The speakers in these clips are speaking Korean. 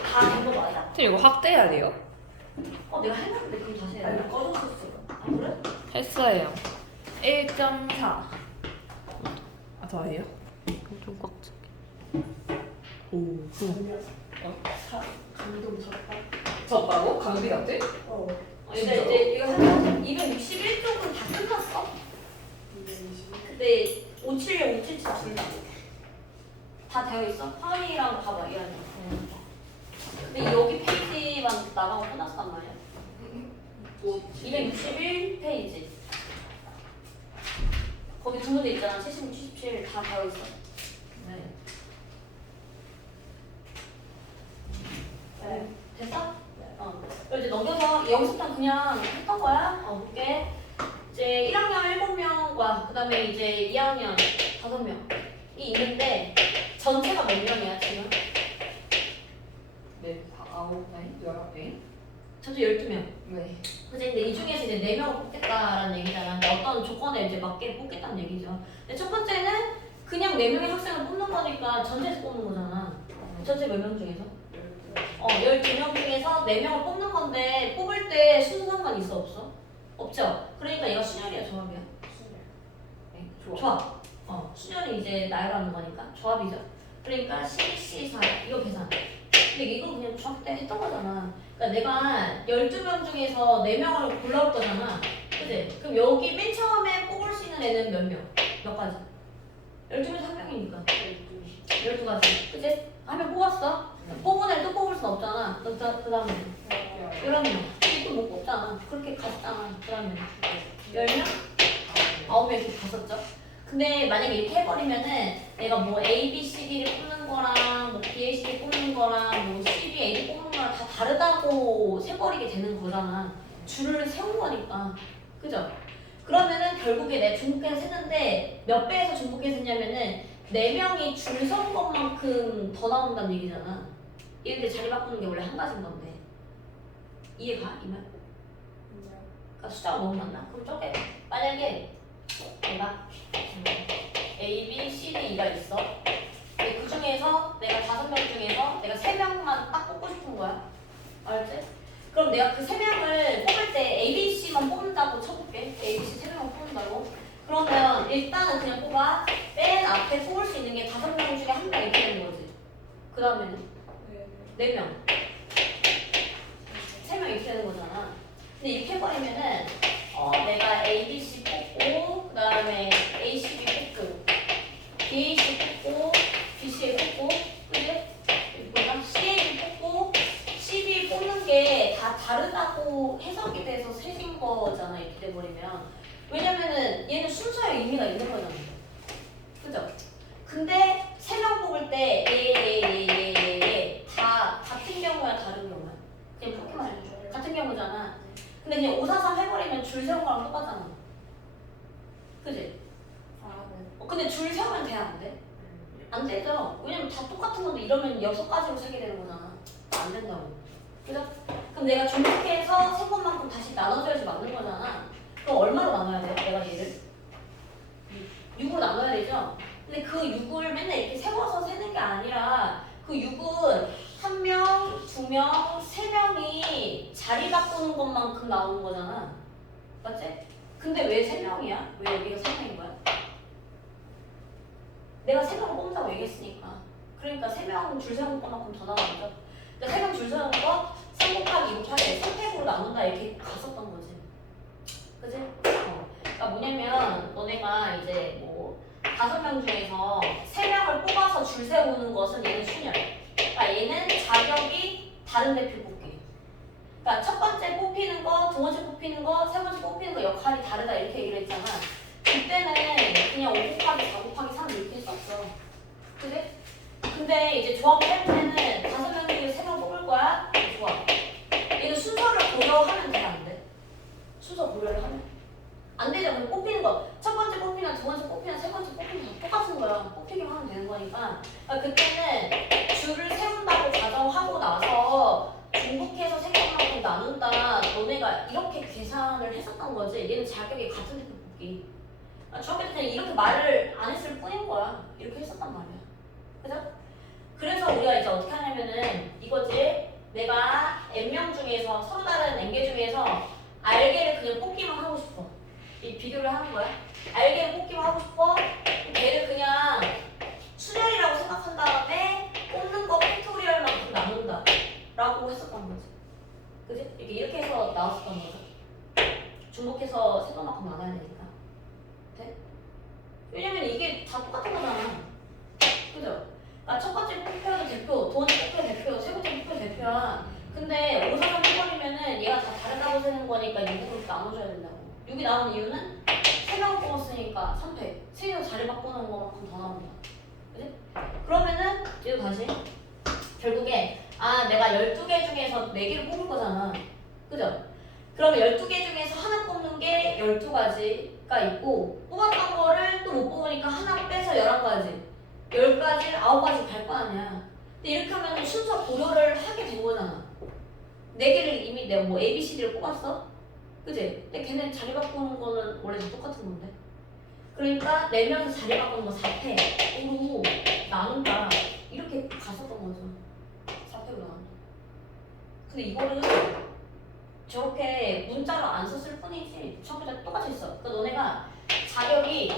다 된 거 맞아? 선생님 이거 확대해야 돼요? 내가 해놨는데 그럼 다시 해. 아니 꺼졌었어요. 아 그래? 했어요. 1.4. 아 더해요? 좀 꽉 차. 오. 감동 졌다. 졌다고? 강비한테? 이제 이거 한 261쪽은 다 끝났어. 근데 576, 577 둘 다 되어 있어. 화면이랑 봐봐 이 안에. 근데 여기 페이지만 나가고 끝났단 말이야. 261페이지. 거기 두 문제 있잖아. 76, 77 다 되어 있어. 네. 네. 됐어? 그럼 이제 넘겨서 여기서부터 그냥 했던 거야. 볼게. 이제 1학년 7명과 그 다음에 이제 2학년 5명이 있는데 전체가 몇 명이야 지금? 네. 9, 10, 전체 12명. 네. 그치? 근데 이 중에서 이제 4명을 뽑겠다라는 얘기잖아. 근데 어떤 조건에 이제 맞게 뽑겠다는 얘기죠. 근데 첫 번째는 그냥 4명의 학생을 뽑는 거니까 전체에서 뽑는 거잖아. 전체 몇 명 중에서? 12명 중에서 4명을 뽑는 건데 뽑을 때 순서 상관 있어 없어? 없죠? 그러니까 얘가 순열이야 조합이야? 네. 조합. 순열이 이제 나열하는 거니까 조합이죠. 그러니까 C4 이거 계산. 근데 이거 그냥 조합 때 했던 거잖아. 그러니까 내가 12명 중에서 4명을 골라올 거잖아. 그치? 그럼 여기 맨 처음에 뽑을 수 있는 애는 몇 명? 몇 가지? 12명에서 한 명이니까 12가지. 그치? 한 명 뽑았어. 뽑은 애를 또 뽑을 순 없잖아. 그 다음에 11명. 또 못 뽑잖아. 그렇게 갔잖아. 그 다음에 10명? 9명 이렇게 갔었죠. 근데 만약에 이렇게 해버리면은 내가 뭐 A, B, C, D를 뽑는 거랑 뭐 B, A, C, D 뽑는 거랑 뭐 C, B, A, D 뽑는 거랑 다 다르다고 세버리게 되는 거잖아. 줄을 세운 거니까. 그죠? 그러면은 결국에 내가 중복해서 셌는데 몇 배에서 중복해서 했냐면은 4명이 줄 선 것만큼 더 나온다는 얘기잖아. 이런데 자리 바꾸는 게 원래 한 가지인 건데. 이해가? 이 말? 그러니까 숫자가 너무 많나? 그럼 저게 만약에 내가 A, B, C, D, E가 있어. 근데 그 중에서 내가 5명 중에서 내가 3명만 딱 뽑고 싶은 거야. 알았지? 그럼 내가 그 3명을 뽑을 때 A, B, C만 뽑는다고 쳐볼게. A, B, C 3명만 뽑는다고. 그러면 일단은 그냥 뽑아. 맨 앞에 뽑을 수 있는 게 5명 중에 1명 이렇게 되는 거지. 그 다음에는 4명. 3명 이렇게 되는 거잖아. 근데 이렇게 해버리면은 내가 A, B, C 뽑고 그 다음에 A, C, B 뽑고 B, A, C 뽑고 B, C, A 뽑고 그지? 뭐냐? C, A, B 뽑고 C, B 뽑는 게 다 다르다고 해석이 돼서 세진 거잖아. 이렇게 돼버리면 왜냐면은 얘는 순서에 의미가 있는 거잖아. 그죠? 근데 3명 뽑을 때 얘 다 같은 경우야 다른 경우야? 그냥 그렇게 말해줘. 같은 경우잖아. 근데 그냥 5, 4, 3 해버리면 줄 세운 거랑 똑같잖아. 그지? 근데 줄 세우면 돼? 안 돼? 안 되죠? 왜냐면 다 똑같은 건데 이러면 6가지로 세게 되는 거잖아. 안 된다고. 그죠? 그럼 내가 중복해서 세 번만큼 다시 나눠줘야지 맞는 거잖아. 그럼 얼마로 나눠야 돼? 내가 얘를? 6으로 나눠야 되죠? 근데 그 6을 맨날 이렇게 세워서 세는 게 아니라 그 6은 1명, 2명, 3명이 자리 바꾸는 것만큼 나오는 거잖아. 맞지? 근데 왜 3명이야? 왜 여기가 3명인 거야? 내가 3명을 뽑는다고 얘기했으니까. 그러니까 3명 줄 세우는 것만큼 더 나가죠. 그러니까 3명 줄 세우는 거 3 곱하기 2 곱하기 3팩으로 나눈다 이렇게 갔었던 거지. 그지? 그러니까 뭐냐면 너네가 이제 뭐 5명 중에서 3명을 뽑아서 줄 세우는 것은 얘는 순열. 그러니까 얘는 자격이 다른 대표 뽑기. 그러니까 첫 번째 뽑히는 거, 두 번째 뽑히는 거, 세 번째 뽑히는 거 역할이 다르다 이렇게 얘기를 했잖아. 그때는 그냥 5 곱하기 4 곱하기 3 이렇게 했었어. 그지? 근데 이제 조합을 할 때는 5명 중에 3명 뽑을 거야? 조합. 얘는 순서를 고려하면 돼, 안 돼? 순서 고려를 하면? 안 되죠. 그럼 뽑히는 거. 첫 번째 뽑히나 두 번째 뽑히나 세 번째 뽑히나 다 똑같은 거야. 뽑히기만 하면 되는 거니까. 그러니까 그때는 줄을 세운다고 가정하고 나서 중복해서 생각만큼 나눈다. 너네가 이렇게 계산을 했었던 거지. 얘는 자격이 같은 대표 뽑기. 중학교 때는 이렇게 말을 안 했을 뿐인 거야. 이렇게 했었단 말이야. 그죠? 그래서 우리가 이제 어떻게 하냐면은 이거지. 내가 n명 중에서 서로 다른 n개 중에서 알개를 그냥 뽑기만 하고 싶어. 이 비교를 하는 거야. 알개를 뽑기만 하고 싶어. 걔를 그냥 순열이라고 생각한 다음에 뽑는 거 팩토리얼만큼 나눈다 라고 했었던 거지. 그지? 이렇게 해서 나왔었던 거죠. 중복해서 세번만큼 나눠야 되니까. 돼? 왜냐면 이게 다 똑같은 거잖아. 그죠? 아, 첫 번째 뽑혀도 대표, 두 번째 뽑혀도 대표, 세 번째 뽑혀도 대표야. 근데 5, 4, 3, 4번이면은 얘가 다 다르다고 세는 거니까 6으로 나눠줘야 된다고. 6이 나온 이유는 3명 뽑았으니까 3패. 3명 자리 바꾸는 거만큼 더 나온다. 그지? 그러면은 얘도 다시 결국에 내가 12개 중에서 4개를 뽑을 거잖아. 그죠? 그러면 12개 중에서 하나 뽑는 게 12가지가 있고 뽑았던 거를 또 못 뽑으니까 하나 빼서 11가지 10가지, 9가지 갈 거 아니야. 근데 이렇게 하면 순서 고려를 하게 된 거잖아. 4개를 이미 내가 뭐 A, B, C, D를 뽑았어? 그지? 근데 걔네 자리 바꾸는 거는 원래 다 똑같은 건데. 그러니까 4명이서 자리 바꾸는 거 4패로 나눈다. 이렇게 갔었던 거죠. 4패로 나눈다. 근데 이거를 저렇게 문자로 안 썼을 뿐이지 전부 다 똑같이 있어. 그러니까 너네가 자격이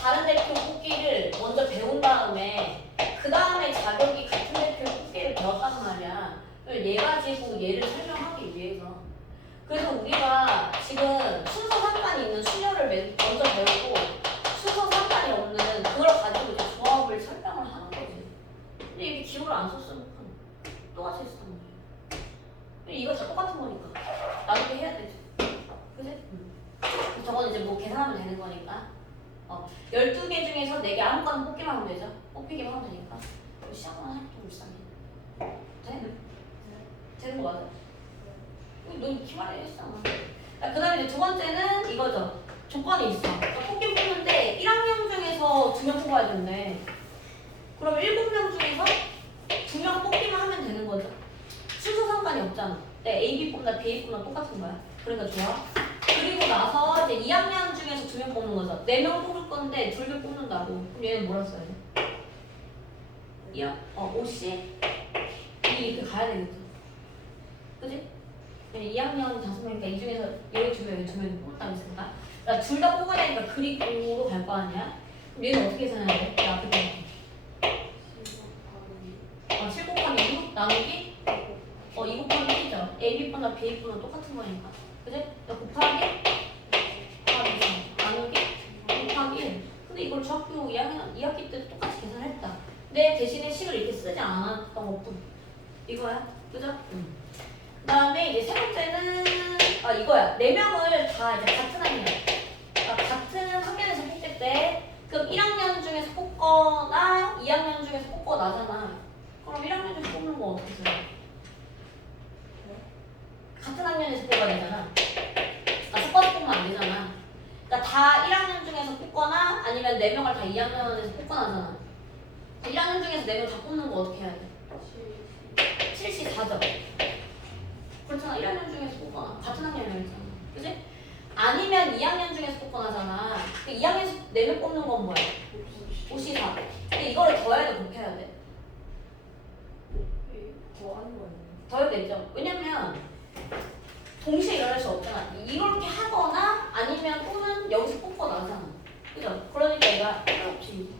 다른 대표 뽑기를 먼저 배운 다음에 그 다음에 자격이 같은 대표 뽑기를 배웠단 말이야. 얘 가지고 얘를 설명하기 위해서. 그래서 우리가 지금 순서 상관이 있는 순열을 먼저 배우고 순서 상관이 없는 그걸 가지고 이제 조합을 설명을 하는 거지. 근데 이게 기호를 안 썼으면 똑같이 했었던 거지. 이거 다 똑같은 거니까 나중에 해야 되지. 그치? 저건 이제 뭐 계산하면 되는 거니까 12개 중에서 4개 아무거나 뽑기만 하면 되죠. 뽑히기만 하면 되니까 시작만 하면 좀 불쌍해. 돼? 되는 거 맞아? 넌 기말에 했잖아. 그 다음에 이제 두 번째는 이거죠. 조건이 있어. 그러니까 뽑기 뽑는데 1학년 중에서 2명 뽑아야 된대. 그럼 7명 중에서 2명 뽑기만 하면 되는 거죠. 순서 상관이 없잖아. A, B 뽑나 B, A 뽑나 똑같은 거야. 그러니까 좋아. 그리고 나서 이제 2학년 중에서 2명 뽑는 거죠. 4명 뽑을 건데 2명 뽑는다고. 그럼 얘는 뭐라 써야 돼? 5C? 이렇게 가야 되겠죠. 그지? 2학년 5명이니까 이 중에서 여기 2명, 여기 2명 뽑았다고 했으니까. 그러니까 둘 다 뽑아야 되니까 그리고로 갈 거 아니야? 그럼 얘는 어떻게 계산해야 돼? 야, 앞에 거. 7 곱하기 6 나누기 2 곱하기 1이죠. A, B 분나 B, A 분나 똑같은 거니까. 그지? 곱하기 나누기 곱하기 1. 근데 이걸 중학교 2학기 때 똑같이 계산했다. 근데 대신에 식을 이렇게 쓰지 않았던 것뿐. 이거야. 그죠? 그 다음에 이제 세 번째는 이거야. 4명을 다 이제 같은 학년. 그러니까 같은 학년에서 뽑을 때 그럼 1학년 중에서 뽑거나 2학년 중에서 뽑거나 나잖아. 그럼 1학년 중에서 뽑는 거 어떻게 써요? 같은 학년에서 뽑아야 되잖아. 섞어서 뽑으면 안 되잖아. 그러니까 다 1학년 중에서 뽑거나 아니면 4명을 다 2학년에서 뽑거나 하잖아. 1학년 중에서 4명 다 뽑는 거 어떻게 해야 돼? 7시 4죠. 그렇잖아. 1학년 중에서 뽑거나 같은 학년이잖아. 그지? 아니면 2학년 중에서 뽑거나 하잖아. 2학년에서 4명 뽑는 건 뭐야? 5시 4. 근데 이거를 더해야 돼? 곱해야 돼? 더 하는 거예요. 더해야 되죠. 왜냐면 동시에 일어날 수 없잖아. 이렇게 하거나 아니면 또는 여기서 뽑거나 하잖아. 그죠? 그러니까 얘가 없지.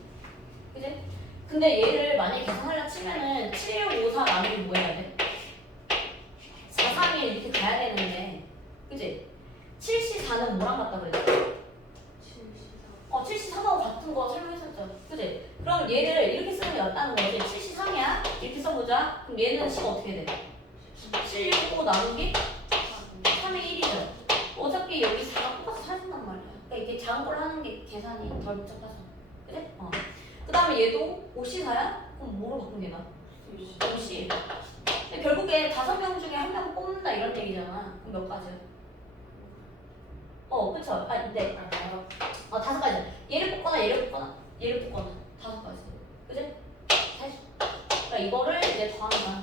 그지? 근데 얘를 만약에 계산하려 치면은 7, 5, 4 나누기 뭐 해야 돼? 4, 3, 1 이렇게 가야 되는데 그지? 7시 4는 뭐랑 같다 그랬지? 7시 3하고 같은 거 설명했었죠. 그지? 그럼 얘를 이렇게 쓰는 게 낫다는 거지. 7시 3이야? 이렇게 써보자. 그럼 얘는 식 어떻게 돼? 7, 6, 5 나누기 3의 1이죠. 어차피 여기 4가 똑같이 사준단 말이야. 그러니까 이렇게 작은 걸 하는 게 계산이 덜 복잡하죠. 그지? 그 다음에 얘도 5C4야? 그럼 뭐로 바꾸면 되나? 5C. 근데 결국에 5명 중에 1명 뽑는다 이런 얘기잖아. 그럼 몇 가지야? 그쵸? 근데 5가지. 얘를 뽑거나 얘를 뽑거나 얘를 뽑거나 5가지. 그지? 그러니까 이거를 이제 더하면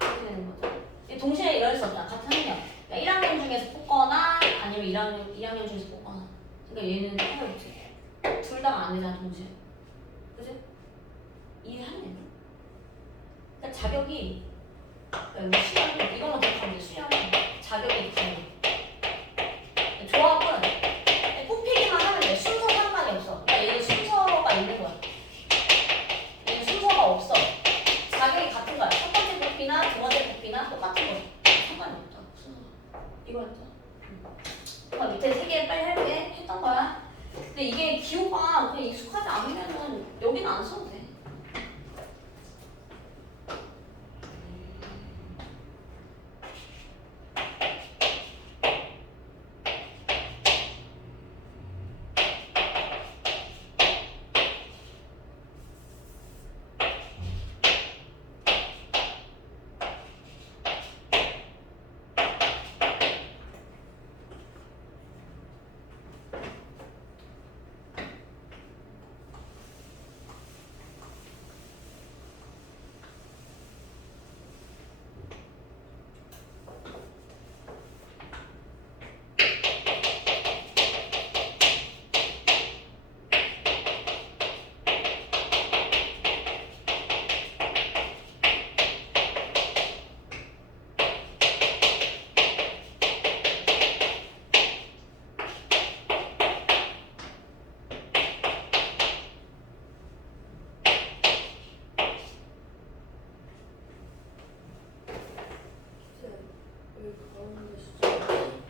이렇게 되는 거죠. 동시에 이럴 수 없잖아. 같은 학년. 그러니까 1학년 중에서 뽑거나 아니면 2학년 중에서 뽑거나. 그러니까 얘는 해볼지. 둘 다가 안 되잖아, 동시에. 그지? 이해하냐? 그러니까 자격이 그러니까 수렴 이거만 더 가면 수렴 자격이 있잖아. 조합은 뽑히기만 하면 돼. 순서 상관이 없어. 그러니까 얘는 순서가 있는 거야. 얘는 순서가 없어. 자격이 같은 거야. 첫 번째 뽑기나 두 번째 뽑기나 똑같은 거야. 상관이 없다. 순서. 이거였죠. 그러니까 밑에 세 개 빨리 할게 했던 거야. 근데 이게 기호가 그냥 익숙하지 않으면은 여기는 안 써도 돼.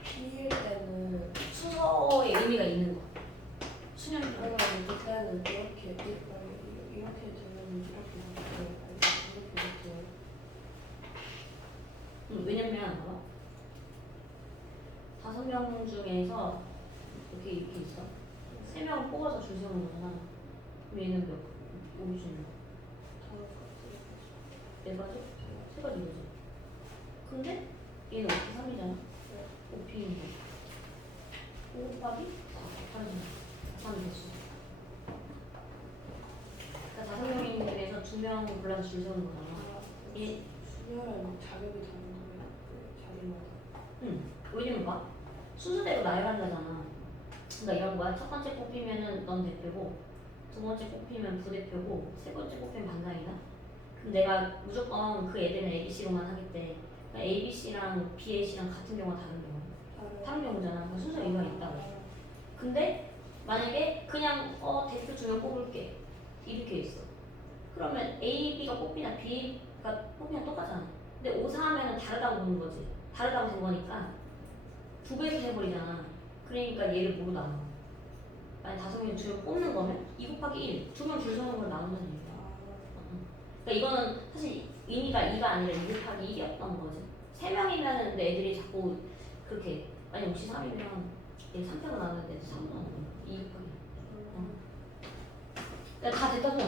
P일 때는 순서의 의미가 있는 거. 수념이 그러면 그때는 이렇게 되면 이렇게 왜냐면 봐봐. 5명 중에서 이렇게 있어. 3명을 뽑아서 줄 세우는 거잖아. 그럼 얘는 몇? 여기 중에 네 가지? 세 가지 거지. 근데 얘는 53이잖아. 5P인 거. 5 곱하기 4 곱하기 3 됐어. 그러니까 5명인 중에서 2명을 골라서 줄 세우는 거잖아. 얘 수혈은 자격이 다른 거예요? 자기마다. 응. 왜냐면 봐. 순서대로 나열한다잖아. 그러니까 이런 거야. 첫 번째 뽑히면은 넌 대표고, 두 번째 뽑히면 부대표고, 세 번째 뽑히면 반장이다. 그럼 내가 무조건 그 애들은 ABC로만 하겠대. 그러니까 ABC랑 BAC랑 같은 경우가 다른 경우. 다른 경우잖아. 그러니까 순서 의미가 있다고. 근데 만약에 그냥 대표 2명 뽑을게. 이렇게 있어. 그러면 A, B가 뽑히나 B가 뽑히나 똑같잖아. 근데 5, 4 하면은 다르다고 보는 거지. 다르다고 된 거니까 두 배에서 해버리잖아. 그러니까 얘를 뭐로 나눠? 만약 5명이 2명 뽑는 거면 2 곱하기 1, 2명 줄 서는 걸 나눈다는 얘기야. 그러니까 이거는 사실 의미가 2가 아니라 2 곱하기 1이었던 거지. 3명이면은 근데 애들이 자꾸 그렇게 만약 혹시 3이면 얘 3편을 나누는데 3도 안 나눠. 2 곱하기 1. 그러니까 다 됐다 좀.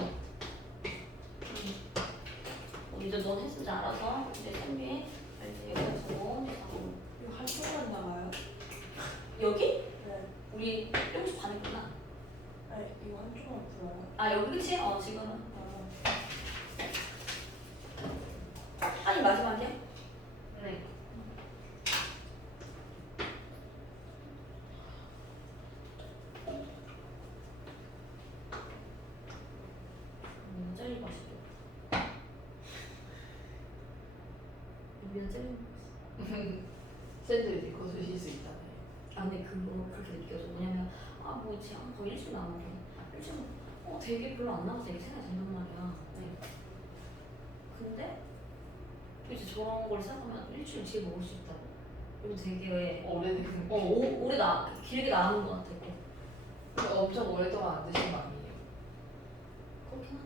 이제 넌 했는지 알아서 이제 선비에 알지 여기서 이거 한쪽만 나가요? 여기? 네. 우리 조금씩 반했구나. 아니 이거 한쪽만 풀어요? 아 여기 그치? 지금은 아, 한이 마지막이야? 네. 젤리 맛있죠? 여기는 젤리 먹었어. 샌드위치 그거 드실 수 있잖아요. 근데 그거 그렇게 느껴져. 뭐냐면 뭐지? 거의 일주일 남았네. 일주일 되게 별로 안 남았어. 이게 생각이 든단 말이야. 네. 근데 이제 저런 걸 생각하면 일주일 뒤에 먹을 수 있다고. 이거 되게 오래된 오래 길게 남은 것 같아. 근데 엄청 오랫동안 안 드신 거 아니에요? 그렇긴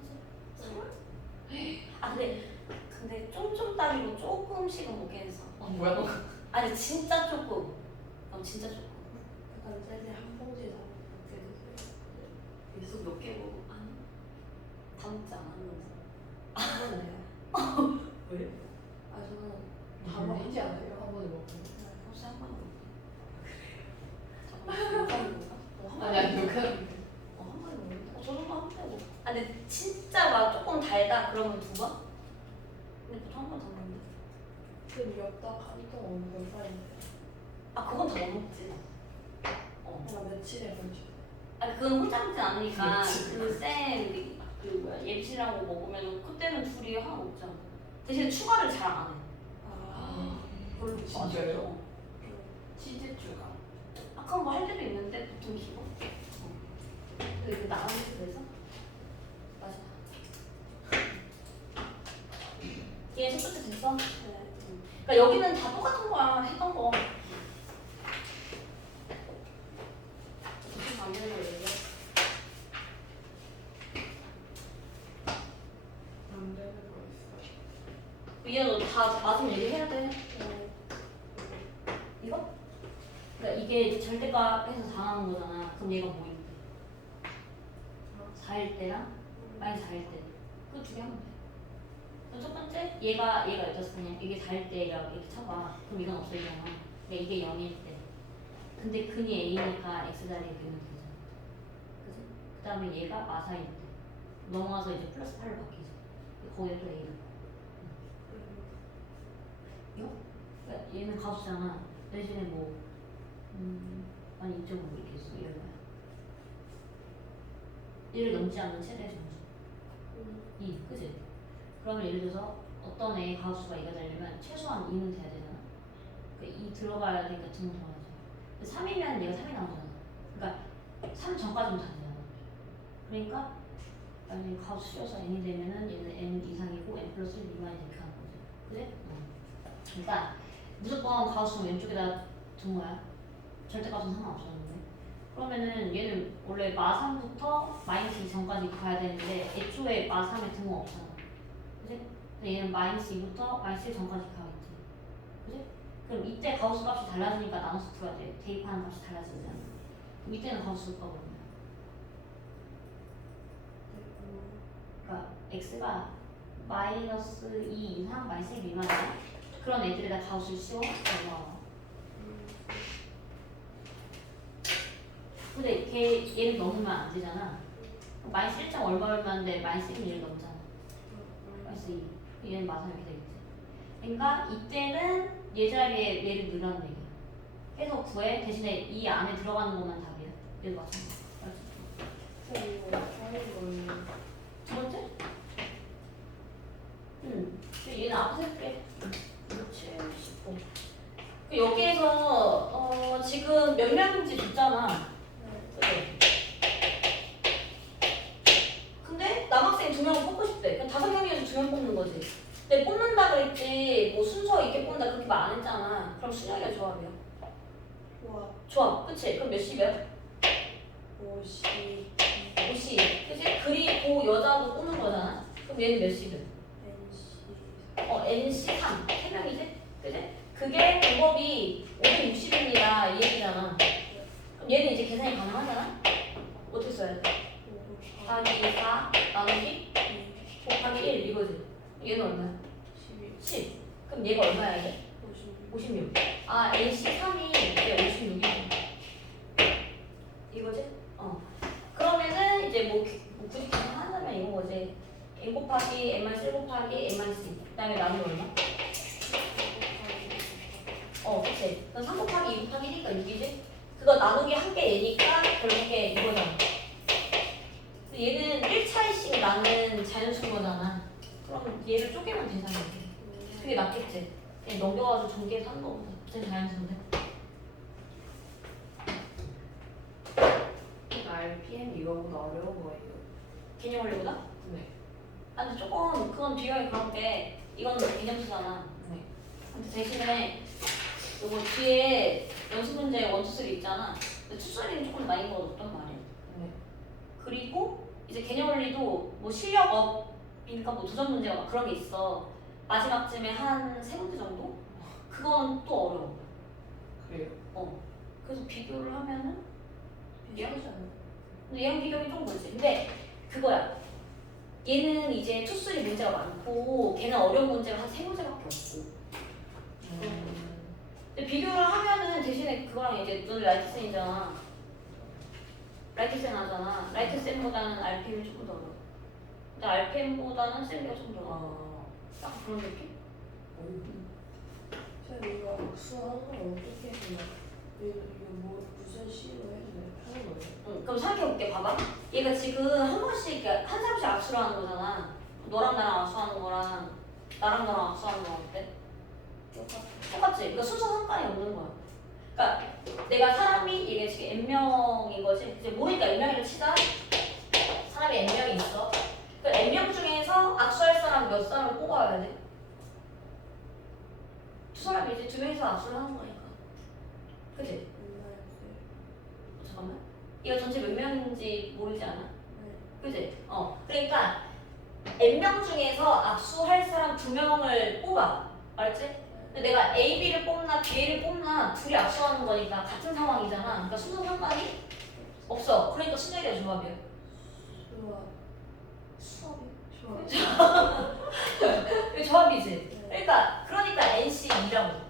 하지. 근데 쫌쫌 따위로 조금씩은 먹긴 했어. 뭐야? 아니 진짜 조금. 진짜 조금. 약간 젤리 한 봉지 계속 몇 개 먹고 담지 않았는데. 담았네요. 왜? 아 저는 다 다 먹지 먹지 않아요? 한 번에 먹고. 혹시 한 번에 먹어? 아니 누가 한 번에 먹는다. 저 정도 한 번에 먹어. 근데 진짜 막 조금 달다 그러면 2번? 근데 보통 한 번 더 먹는데. 그 엽떡 한통 몇 살인데? 그건 다 못 먹지. 내가 며칠에 걸쳐. 그건 혼자 먹진 않으니까 그치. 그 뭐야 예비신이라고 먹으면 그때는 둘이 하나 먹잖아. 대신 추가를 잘 안 해. 별로 진짜요? 맞아. 치즈추가. 아 그런 거 할 때도 있는데 보통 기본. 근데 그 나가면서 그래서 맞아. 얘 첫째 됐어? 네. 그러니까 여기는 다 똑같은 거야 했던 거. 무슨 안 되는 거예요? 안 되는 거 있어요. 얘는 다 맞으면 얘기해야 돼. 네. 이거? 그러니까 이게 절대값에서 당하는 거잖아. 그럼 얘가 뭐인데? 4일 때랑 마이너스 4일 때. 그거 두 개 하면 돼. 그럼 첫 번째 얘가 여기서 그냥 이게 4일 때라고 이렇게 쳐봐. 그럼 이건 없어지잖아. 그러니까 이게 0일 때. 근데 근이 A니까 X 자리에 비우면 되잖아. 그치? 그 다음에 얘가 마사일 때. 넘어가서 이제 플러스 8로 바뀌지. 거기에 또 A를. 이거? 그러니까 얘는 가수잖아. 대신에 뭐 아니 2.5 있겠어. 얘를 봐요. 얘를 넘지 않는 최대 점수 2, 그치? 그러면 예를 들어서 어떤 애 가수가 2가 되려면 최소한 2는 돼야 되잖아. 그러니까 2 들어가야 되니까 등을 더하죠. 근데 3이면 얘가 3이 나오잖아. 그러니까 3 전까지는 다 되잖아. 그러니까 만약에 가수 씌워서 n이 되면은 얘는 n 이상이고 n 플러스 1 미만이 이렇게 하는 거지. 그치? 그러니까 무조건 가수는 왼쪽에다 둔 거야. 절대값은 상관없었는데. 그러면은 얘는 원래 마3부터 마이너스 2 전까지 가야 되는데 애초에 마3에 등호 없잖아. 그치? 근데 얘는 마이너스 2부터 마이너스 1 전까지 가겠지. 그치? 그럼 이때 가우스 값이 달라지니까 나눠서 풀어야 돼. 대입하는 값이 달라지잖아. 그럼 이때는 가우스 값이 얼마야? 그러니까 x가 마이너스 2 이상 마이너스 1 미만이야. 그런 애들에다 가우스를 씌워 얼마야? 근데 얘는 넘으면 안 되잖아. 마이너스 1점 얼마인데 마이너스 1은 얘를 넘잖아. 마이너스 2. 얘는 마상 이렇게 되겠지. 그러니까 이때는 얘 자리에 얘를 넣으라는 얘기야. 해서 구해. 대신에 이 안에 들어가는 것만 답이야. 얘도 마찬가지. 그럼 이거 하는 거예요. 두 번째? 얘는 앞에서 해볼게. 70. 여기에서 지금 몇 명인지 줬잖아. 네. 근데 남학생 2명을 뽑고 싶대. 그럼 5명이어서 2명 뽑는 거지. 근데 뽑는다 그랬지 뭐 순서 있게 뽑는다 그렇게 말 안 했잖아. 그럼 순영이가 조합이야. 좋아. 조합. 그치? 그럼 몇 시몇? 50. 5시. 그치? 그리고 여자도 뽑는 거잖아. 그럼 얘는 몇 시든? NC. NC3. 3명이지? 그치? 그게 방법이 560입니다. 이 얘기잖아. 그럼 얘는 이제 계산이 가능하잖아? 어떻게 써야 돼? 4기 4 나누기 곱하기 1 이거지. 얘는 얼마야? 10. 그럼 얘가 얼마야 이게? 56. 아 NC3이 이게 56이지. 이거지? 그러면은 이제 뭐 굳이 계산하자면 이거 뭐지? n 곱하기 n-1 곱하기 n-2 그다음에 나누기 얼마? 그치. 그럼 3 곱하기 2 곱하기 1이니까 6이지? 그거 나누기 한 개 얘니까 결국에 이거잖아. 얘는 1차례씩 나는 자연수거잖아. 그럼 얘를 쪼개면 되잖아. 그게 낫겠지? 그냥 넘겨가지고 전개해서 하는 거보다 어쨌든 자연수인데. RPM 이거보다 어려운 거예요. 개념 원리보다? 네. 아 근데 조금 그건 비교하기 그런 게 이거는 개념수잖아. 네. 근데 대신에 요거 뒤에 연습 문제 1, 2, 3 있잖아. 근데 추설이는 조금 난이도가 높단 말이야. 네. 그리고 이제 개념 원리도 뭐 실력업이니까 뭐 도전 문제가 막 그런 게 있어. 마지막쯤에 한 3문제 정도? 그건 또 어려워. 그래요. 그래서 비교를 하면은 비슷하지 않아요? 근데 얘랑 비교하기 좀 그렇지. 근데 그거야. 얘는 이제 투쓰리 문제가 많고 걔는 어려운 문제가 한 3문제밖에 없고. 근데 비교를 하면은 대신에 그거랑 이제 너는 라이트센이잖아. 라이트센 하잖아. 라이트센보다는 RPM이 조금 더 어려워. 근데 RPM보다는 셀리가 조금 더 어려워. 딱 그런 느낌? 선생님 이거 수하는 건 어떻게 해요? 이거 뭐 무슨 C로 해도 하는 거예요? 그럼 생각해볼게. 봐봐. 얘가 지금 한 번씩 한 사람씩 압수를 하는 거잖아. 너랑 나랑 압수하는 거랑 나랑 너랑 압수하는 거 어때? 똑같지? 그러니까 순서 상관이 없는 거야. 그러니까 내가 사람이 이게 지금 n명인 거지. 이제 모르니까 n명이라 치자. 사람이 n명이 있어. 그 n명 중에서 악수할 사람 몇 사람을 뽑아야 돼? 두 사람이지. 두 명이서 악수를 하는 거니까. 그치? 잠깐만. 이거 전체 몇 명인지 모르지 않아? 그치? 그러니까 n명 중에서 악수할 사람 두 명을 뽑아. 알지? 근데 내가 A, B를 뽑나 B를 뽑나 둘이 악수하는 거니까 같은 상황이잖아. 그러니까 순서 상관이 없어. 그러니까 순서가 조합이야. 이거 조합이지. 그러니까 NC2라고.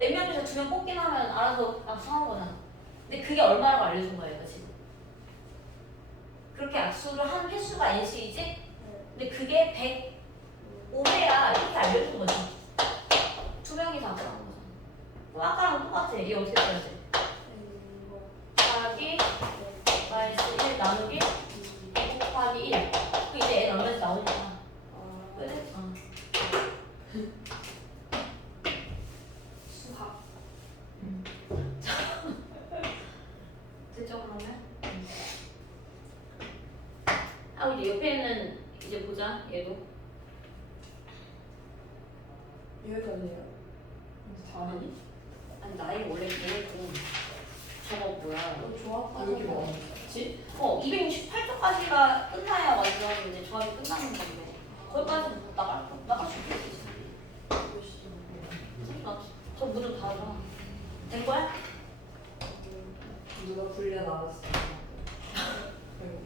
4명 중에서 2명 뽑긴 하면 알아서 악수하는 거잖아. 근데 그게 얼마라고 알려준 거야, 이거 지금. 그렇게 악수를 한 횟수가 NC이지? 근데 그게 105회야. 이렇게 알려준 거지. 2명이 다 악수하는 거잖아. 그럼 아까랑 똑같아. 이게 어떻게 써야지? 곱하기 마이너스 1 나누기 2 곱하기 1. 그 이제 n 얼마인지 나오니까. 그래? 수학. 됐죠 그러면? 이제 옆에는 이제 보자. 얘도. 여기까지예요. 잘하니? 아니 나이 원래 그랬고 저거 뭐야? 조합까지 여기 뭐? 그치? 268쪽까지가 끝나야 완전 이제 조합이 끝나는 건데 거기까지 나갈 수 있겠지. 저 무릎 다르다. 된 거야? 누가 불려 나왔어?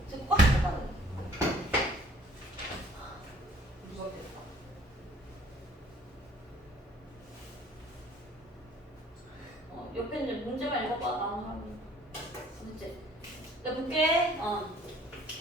지금 꽉 잡아야 돼. 무섭겠다. 옆에 이제 문제만 읽어봐. 나온 사람이. 어딨지? 내가 볼게.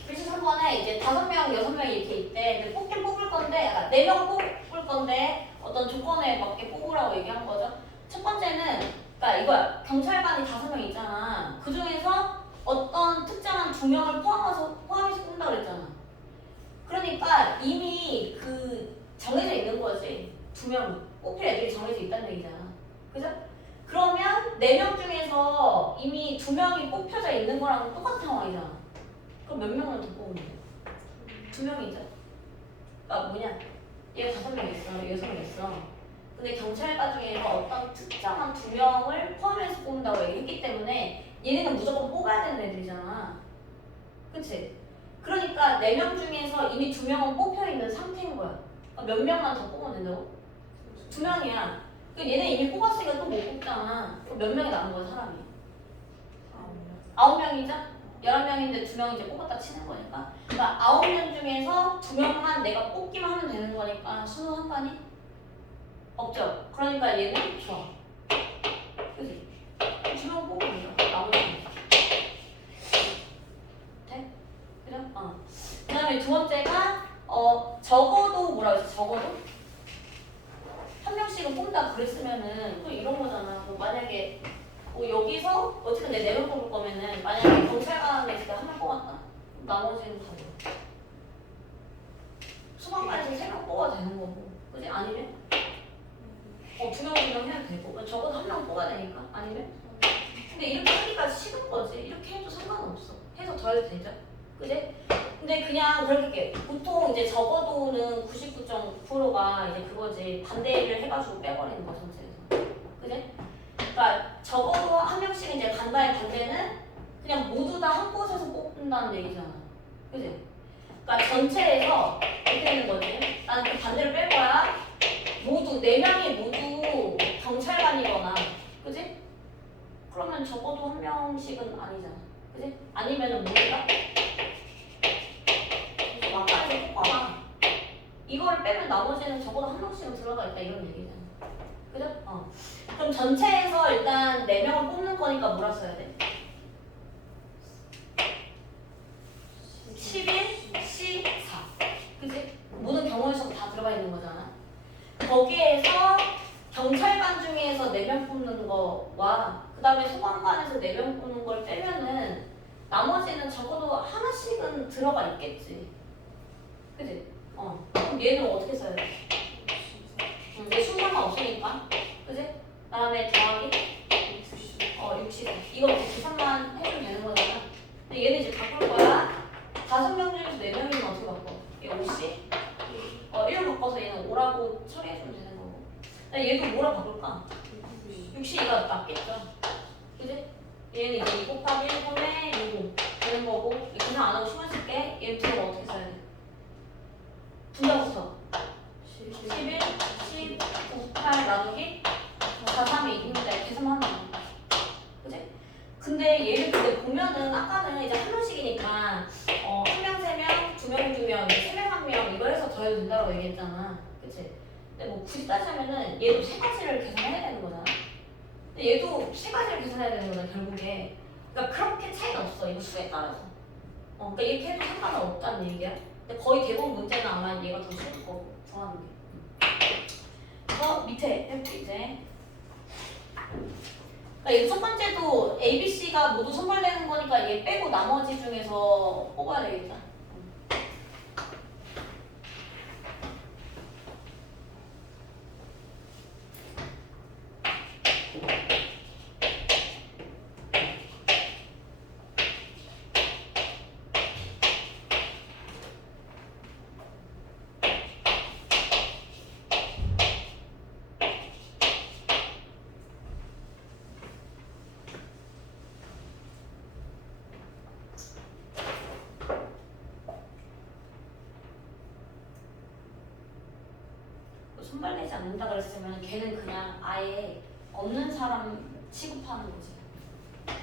글씨 3번에 이제 5명, 6명 이렇게 있대. 근데 뽑긴 뽑을 건데, 4명 뽑을 건데 어떤 조건에 맞게 뽑으라고 얘기한 거죠. 첫 번째는, 그러니까 이거야. 경찰관이 5명 있잖아. 그 중에서 어떤 특정한 2명을 포함해서 뽑는다 그랬잖아. 그러니까 이미 정해져 있는 거지. 2명 뽑힐 애들이 정해져 있다는 얘기잖아. 그죠? 그러면 4명 중에서 이미 2명이 뽑혀져 있는 거랑 똑같은 상황이잖아. 그럼 몇 명을 더 뽑으면 돼? 2명이죠. 그러니까 뭐냐? 얘가 5명 있어, 6명 있어. 근데 경찰과 중에서 어떤 특정한 2명을 포함해서 뽑는다고 얘기했기 때문에 얘네는 무조건 뽑아야 되는 애들이잖아. 그치? 그러니까 4명 중에서 이미 2명은 뽑혀 있는 상태인 거야. 그러니까 몇 명만 더 뽑으면 된다고? 2명이야. 얘네 이미 뽑았으니까 또 못 뽑잖아. 그럼 몇 명이 남은 거야, 사람이? 9명이죠? 11명인데 2명 이제 뽑았다 치는 거니까. 그러니까 9명 중에서 2명만 내가 뽑기만 하면 되는 거니까 순서 상관이 없죠. 그러니까 얘는 좋아. 그지? 2명 뽑으면 돼. 나머지. 돼? 그죠? 그 다음에 두 번째가, 적어도 뭐라 그랬어? 적어도? 한 명씩은 뽑는다 그랬으면은 또 이런 거잖아. 뭐 만약에 여기서 어쨌든 내 4명 뽑을 거면은 만약에 경찰관에 있을 때 1명 뽑았다. 나머지는 다 돼. 수강관에서 3명 뽑아도 되는 거고. 그지? 아니면? 2명 해도 되고. 적어도 1명 뽑아야 되니까. 아니면? 근데 이렇게 하기가 싫은 거지. 이렇게 해도 상관없어. 해서 더 해도 되죠. 그지? 근데 그냥 그렇게 보통 이제 적어도는 99.9%가 이제 그거지. 반대를 해가지고 빼버리는 거 전체에서. 그지? 그러니까 적어도 한 명씩 이제 간다의 반대는 그냥 모두 다 한 곳에서 뽑는다는 얘기잖아. 그지? 그러니까 전체에서 이렇게 되는 거지. 나는 그 반대를 뺄 거야. 모두 4명이 모두 경찰관이거나, 그지? 그러면 적어도 한 명씩은 아니잖아. 그지? 아니면은 뭐야? 막판에서 뽑아봐. 이거를 빼면 나머지는 적어도 한 명씩은 들어가 있다 이런 얘기잖아. 그죠? 그럼 전체에서 일단 4명을 뽑는 거니까 뭐라 써야 돼? 11, 14. 그지? 모든 경우에서 다 들어가 있는 거잖아. 거기에서 경찰관 중에서 4명 뽑는 거와 그 다음에 소방관에서 4명 뽑는 걸 빼면은 나머지는 적어도 하나씩은 들어가 있겠지. 그지? 그럼 얘는 어떻게 써야 돼? 얘 순서가 없으니까 60이니까. 그지? 다음에 더하기 60. 이거 이렇게 계산만 해주면 되는 거잖아. 근데 얘는 이제 바꿀 거야. 5명 중에서 4명이면 어떻게 바꿔? 얘 50? 1로 바꿔서 얘는 5라고 처리해주면 되는 거고. 근데 얘도 뭐라 바꿀까? 60이가 맞겠죠? 그지? 얘는 이제 2 곱하기 1분의 6 되는 거고. 계산 안 하고 신경 쓸게. 얘는 들어가 어떻게 써야 돼? 분자부터 11, 10, 98 나누기 4, 3이 있는데 계산만 하면 돼. 그지? 근데 얘를 근데 보면은 아까는 이제 한 명씩이니까 한 명, 3명, 2명, 2명, 3명, 1명 이거 해서 더해도 된다고 얘기했잖아. 그치? 근데 뭐 굳이 따지자면은 얘도 3가지를 계산해야 되는 거잖아. 근데 얘도 3가지를 계산해야 되는 거잖아 결국에. 그러니까 그렇게 차이가 없어 이거 수에 따라서. 그러니까 이렇게 해도 상관은 없다는 얘기야. 근데 거의 대부분 문제는 아마 얘가 더 쉬울 거고 더하는 게. 그래서 밑에 해볼게 이제. 그러니까 첫 번째도 A, B, C가 모두 선발되는 거니까 얘 빼고 나머지 중에서 뽑아야 되겠죠. 선발되지 않는다 그랬으면 걔는 그냥 아예 없는 사람 취급하는 거지.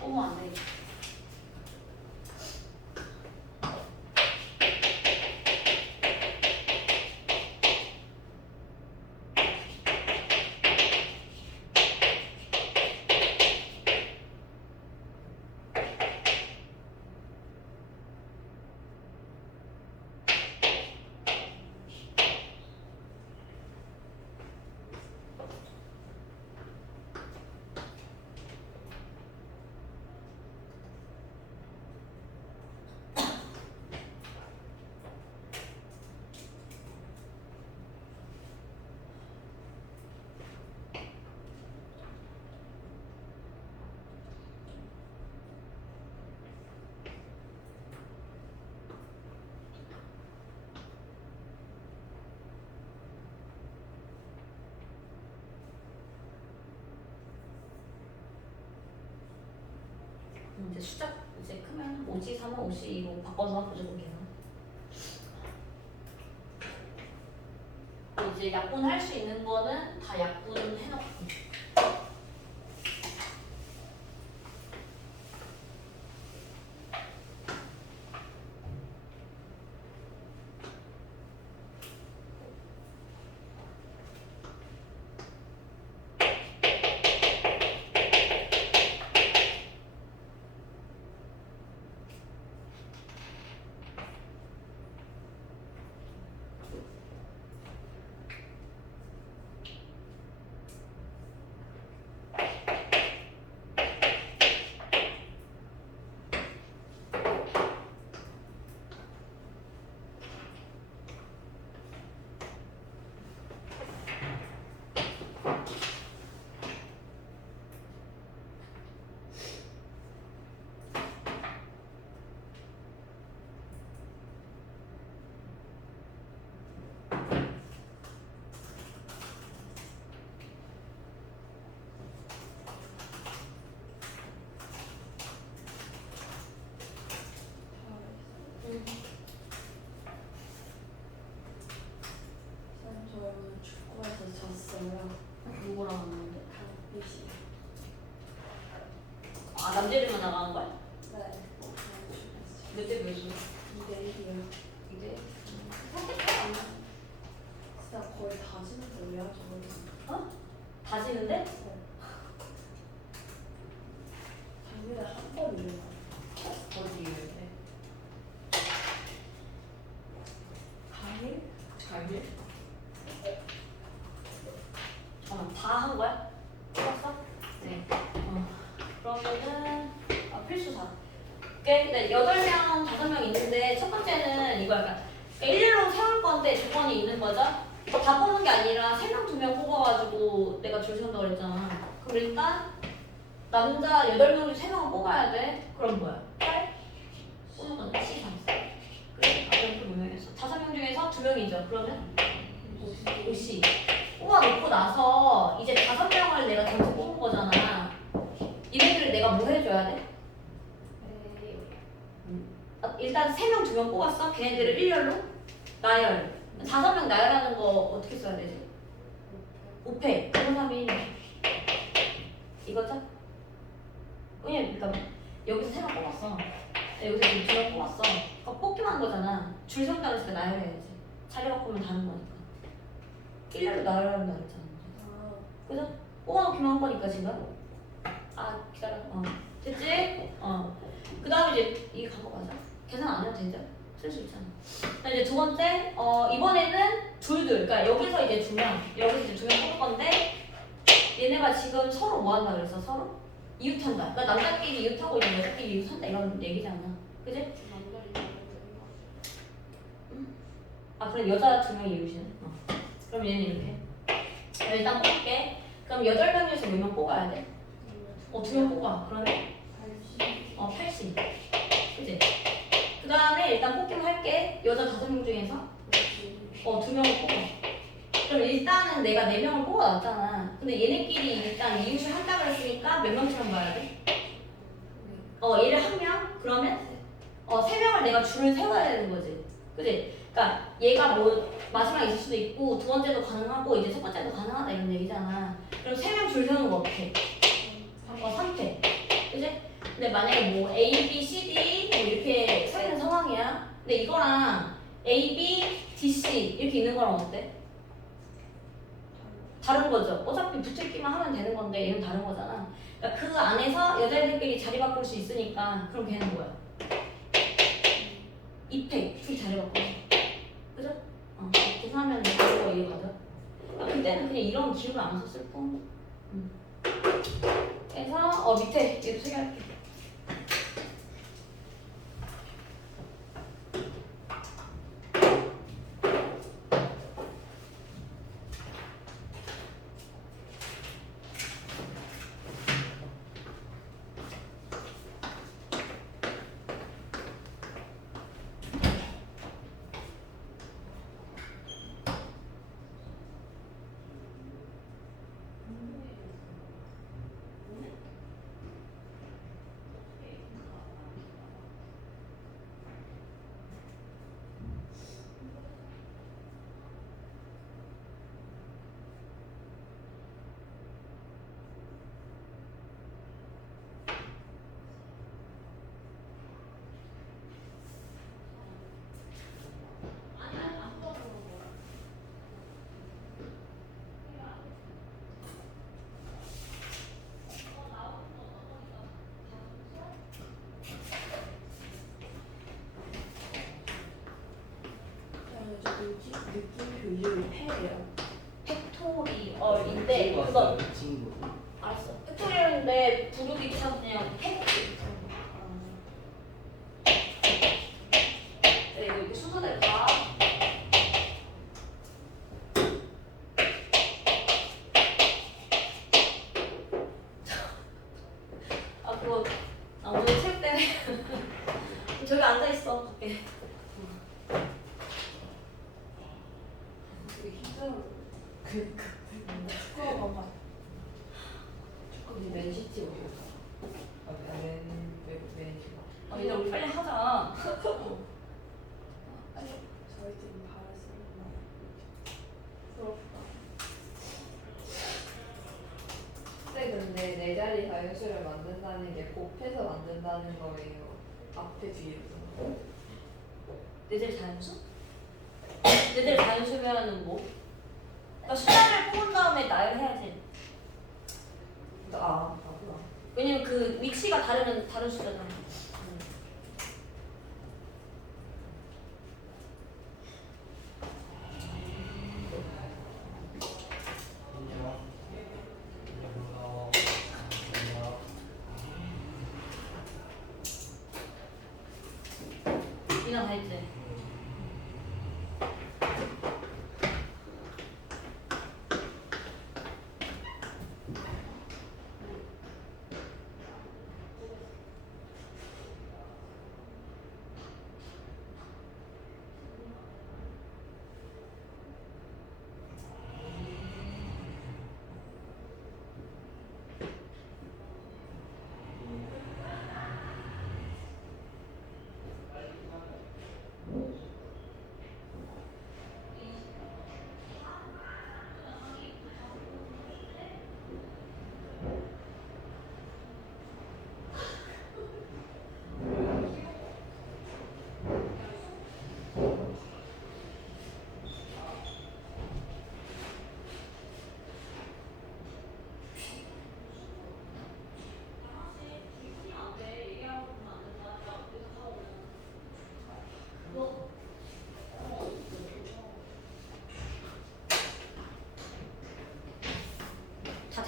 뽑으면 안 되겠지. 이제 숫자 이제 크면 5지, 3은 5시 바꿔서 무조건 계산. 이제 약분할 수 있는 거는 다 약분해놓고. 저는 축구에서 졌어요. 누구랑 왔는데? PC. 아 남자들만 나가는 거야? 네. 몇 대 몇이야? 2대1이요. 이제 진짜 거의 다 지는데 왜 하죠? 다지는데? 작년에 한 번 이래요. 어디에? 강일? 강일? 잠깐만 다 한 거야? 풀었어? 네. 그러면은 필수사. 근데 8명, 5명 있는데 첫 번째는 이거 약간 일렬로 세울 건데 조건이 있는 거죠? 다 뽑는 게 아니라 3명, 2명 뽑아가지고 내가 줄 세운다고 그랬잖아. 그럼 일단 남자 8명 중 3명은 뽑아야 돼. 그럼 뭐야? 8? 뽑는 건 C 3. 그래? 아까 몇 명이었어? 5명 중에서 2명이죠. 그러면 5C. 뽑아놓고 나서 이제 5명을 내가 전체 뽑은 거잖아. 얘네들을 내가 뭐 해줘야 돼? 일단 3명, 2명 뽑았어? 걔네들을 일렬로 나열. 5명 나열하는 거 어떻게 써야 되지? 5패. 5, 3, 1. 이거죠? 왜냐면 그러니까 여기서 3명 뽑았어. 여기서 지금 2명 뽑았어. 그러니까 뽑기만 한 거잖아. 줄 세운다고 했을 때 나열해야지. 자리 바꾸면 다른 거니까. 일렬로 나열한다 그랬잖아. 그죠? 뽑아놓기만 한 거니까 지금. 아 기다려. 됐지? 그 다음에 이제 이게 간 거 맞아? 계산 안 해도 되죠? 쓸 수 있잖아. 이제 두 번째, 이번에는 둘둘. 그러니까 여기서 이제 2명, 여기서 이제 2명 뽑을 건데 얘네가 지금 서로 뭐 한다 그랬어? 서로? 이웃한다. 그러니까 남자끼리 이웃하고 이제 여자끼리 이웃한다 이런 얘기잖아. 그지? 아 그래 여자 2명이 이웃이네. 그럼 얘는 이렇게. 일단 뽑을게. 그럼 8명 중에서 몇 명 뽑아야 돼? 2명 뽑아. 그러면? 80. 그치? 그 다음에 일단 뽑기만 할게. 여자 5명 중에서 2명을 뽑아. 그럼 일단은 내가 4명을 뽑아놨잖아. 근데 얘네끼리 일단 이웃을 한다고 했으니까 몇 명처럼 봐야 돼? 얘를 1명? 그러면 3명을 내가 줄을 세워야 되는 거지. 그치? 그러니까 얘가 뭐 마지막에 있을 수도 있고 두 번째도 가능하고 이제 첫 번째도 가능하다 이런 얘기잖아. 그럼 3명 줄 세우는 거 어떻게? 3패. 그치? 근데 만약에 뭐 A, B, C, D 뭐 이렇게 서 있는 상황이야. 근데 이거랑 A, B, D, C 이렇게 있는 거랑 어때? 다른 거죠. 어차피 붙여있기만 하면 되는 건데 얘는 다른 거잖아. 그러니까 그 안에서 여자애들끼리 자리 바꿀 수 있으니까 그럼 걔는 뭐야? 2패. 둘이 자리 바꿔. 그죠? 계산하면 이거 이해가죠? 그때는 그냥 이런 기억을 안 썼을 뿐. 그래서 밑에 얘도 소개할게. 느낌표 이름이 패예요. 팩토리얼인데 그거 친구. 알았어. 팩토리얼인데 부르기 참 그냥 팩트. 그래 이거 이렇게 순서대로 가. 그거 나 오늘 책 때문에 저기 앉아 있어. 밖에. 되게 힘들어. 그니까. 축구가 봐봐. 축구 맨시티 오셨어. 이제 우리 빨리 하자. 저희 팀 바르셀로나. 부럽다. 네, 근데 네 자리 자연수를 만든다는 게 곱해서 만든다는 거예요. 앞에 뒤에서. 내들 자연수? 내들 자연수면은 뭐? 그러니까 숫자를 뽑은 다음에 나열해야지. 맞구나. 왜냐면 그 위치가 다르면 다른 숫자잖아. 이나 다 했지?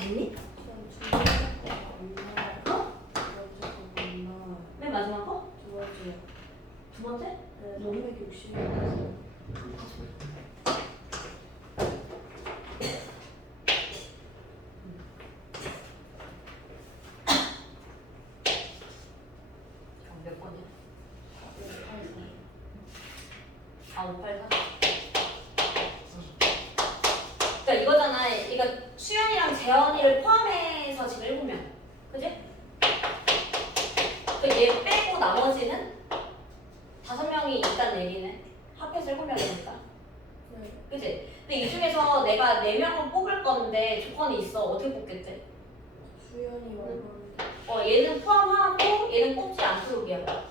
됐니? 두 번째 거안 나와요. 두 번째 거안 나와요. 맨 마지막 거? 두 번째. 두 번째? 네, 360이 그럼 몇 번이야? 아, 584? 그러니까 이거잖아. 그러니까 수연이랑 재현이를 포함해서 지금 7명. 그지? 얘 빼고 나머지는 5명이 있다는 얘기네. 합해서 7명이니까. 네. 그지? 근데 이 중에서 내가 4명을 뽑을 건데 조건이 있어. 어떻게 뽑겠대? 수연이 말하는데 얘는 포함하고 얘는 뽑지 않도록이야.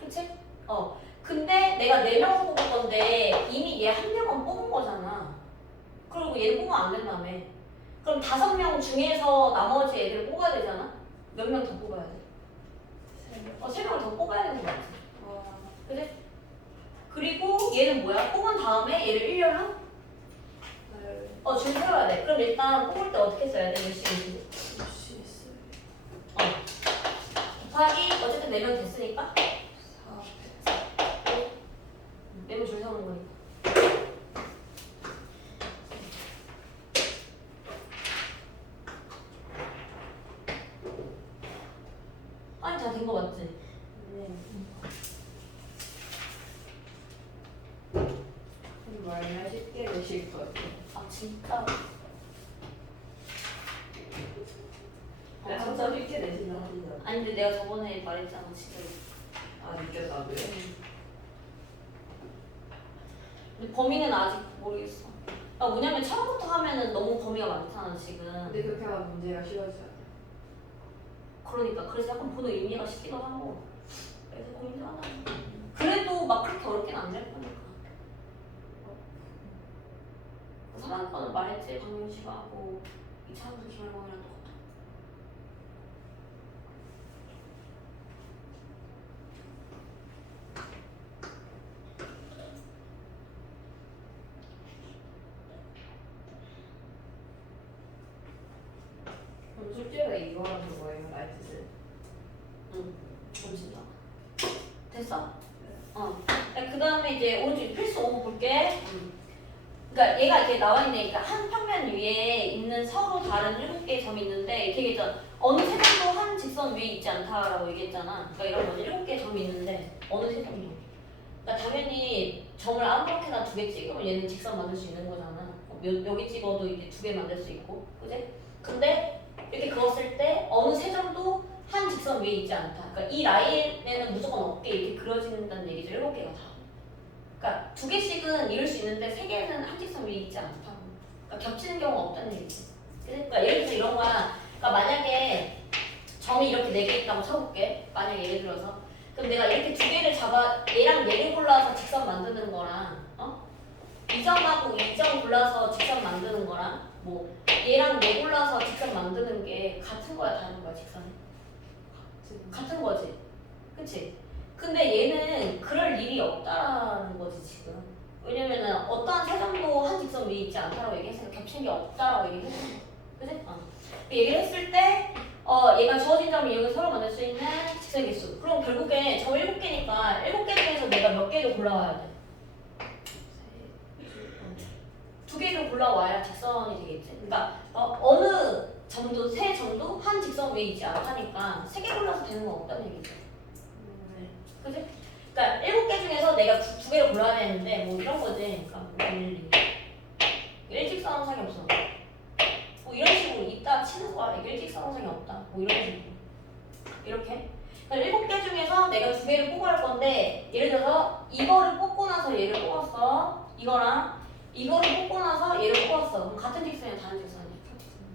그치? 근데 내가 4명을 뽑을 건데 이미 얘 1명은 뽑은 거잖아. 그리고 얘는 뽑으면 안 된다며. 그럼 5명 중에서 나머지 애들을 뽑아야 되잖아? 몇 명 더 뽑아야 돼? 3명. 3명을 더 뽑아야 되는 거 같아. 아, 그래? 그리고 얘는 뭐야? 뽑은 다음에 얘를 1년은? 네. 줄 세워야 돼. 그럼 일단 뽑을 때 어떻게 써야 돼? 몇 시간인지? 혹시 있어요? 곱하기 어쨌든 4명 됐으니까 4. 4명 줄 세우는 거니까. 아니 다 된 거 맞지? 네. 그럼 말면 쉽게 되실 것 같아요. 아 진짜? 네, 진짜 쉽게 내신다. 아니 근데 내가 저번에 말했잖아 진짜. 아, 느꼈다고요? 근데 범위는 아직 모르겠어. 뭐냐면 처음부터 하면은 너무 범위가 많잖아 지금. 근데 그렇게 하면 문제가 쉬워지지 않아요? 그러니까 그래서 약간 보는 의미가 싶기도 하고. 그래서 고민 좀 하다. 그래도 막 그렇게 어렵게는 안 될 거니까. 3학번은 말했지 박민씨가 하고 이차원수 김할범이랑 똑같아. 그럼 숙제가 이거라는 거예요, 라이트스? 응. 잠시만. 됐어? 그 다음에 이제 오른쪽 필수 5번 볼게. 그러니까 얘가 이렇게 나와 있네. 그러니까 한 평면 위에 있는 서로 다른 7개의 점이 있는데 이렇게 얘기했잖아. 어느 세 점도 한 직선 위에 있지 않다라고 얘기했잖아. 그러니까 이런 거지. 7개의 점이 있는데 어느 세 점도. 그러니까 당연히 점을 아무렇게나 2개 찍으면 얘는 직선 만들 수 있는 거잖아. 여기 찍어도 이제 2개 만들 수 있고, 그지? 근데 이렇게 그었을 때 어느 세 점도 한 직선 위에 있지 않다. 그러니까 이 라인에는 무조건 없게 이렇게 그려진다는 얘기죠. 7개가 다. 그러니까 2개씩은 이룰 수 있는데 3개는 한 직선 위에 있지 않다고. 그러니까 겹치는 경우가 없다는 얘기지. 그러니까 예를 들어서 이런 거야. 그러니까 만약에 점이 이렇게 4개 있다고 쳐볼게. 만약에 예를 들어서. 그럼 내가 이렇게 2개를 잡아 얘랑 얘를 골라서 직선 만드는 거랑 이 점하고 이 점 골라서 직선 만드는 거랑 뭐 얘랑 얘 골라서 직선 만드는 게 같은 거야 다른 거야 직선이? 같은 거지. 그치? 근데 얘는 그럴 일이 없다라는 거지 지금. 왜냐면은 어떠한 세 점도 한 직선 위에 있지 않다라고 얘기했으니까 겹친 게 없다라고 얘기했어. 그치? 그 얘기를 했을 때 얘가 주어진 점을 이용해서 서로 만들 수 있는 직선 개수. 그럼 결국에 점 7개니까 7개 중에서 내가 몇 개를 골라와야 돼? 2개를 골라와야 직선이 되겠지. 그러니까 어느 점도 세 점도 한 직선 위에 있지 않다니까 3개 골라서 되는 건 없다는 얘기죠. 그지? 그러니까 7개 중에서 내가 2개를 골라야 되는데 뭐 이런 거지. 그러니까 뭐 1, 2 일직선상이 없어. 뭐 이런 식으로 있다 치는 거야. 일직선상이 없다. 뭐 이런 식으로. 이렇게. 그러니까 7개 중에서 내가 2개를 뽑아야 할 건데 예를 들어서 이거를 뽑고 나서 얘를 뽑았어. 이거랑 이거를 뽑고 나서 얘를 뽑았어. 그럼 같은 직선이야, 다른 직선이야?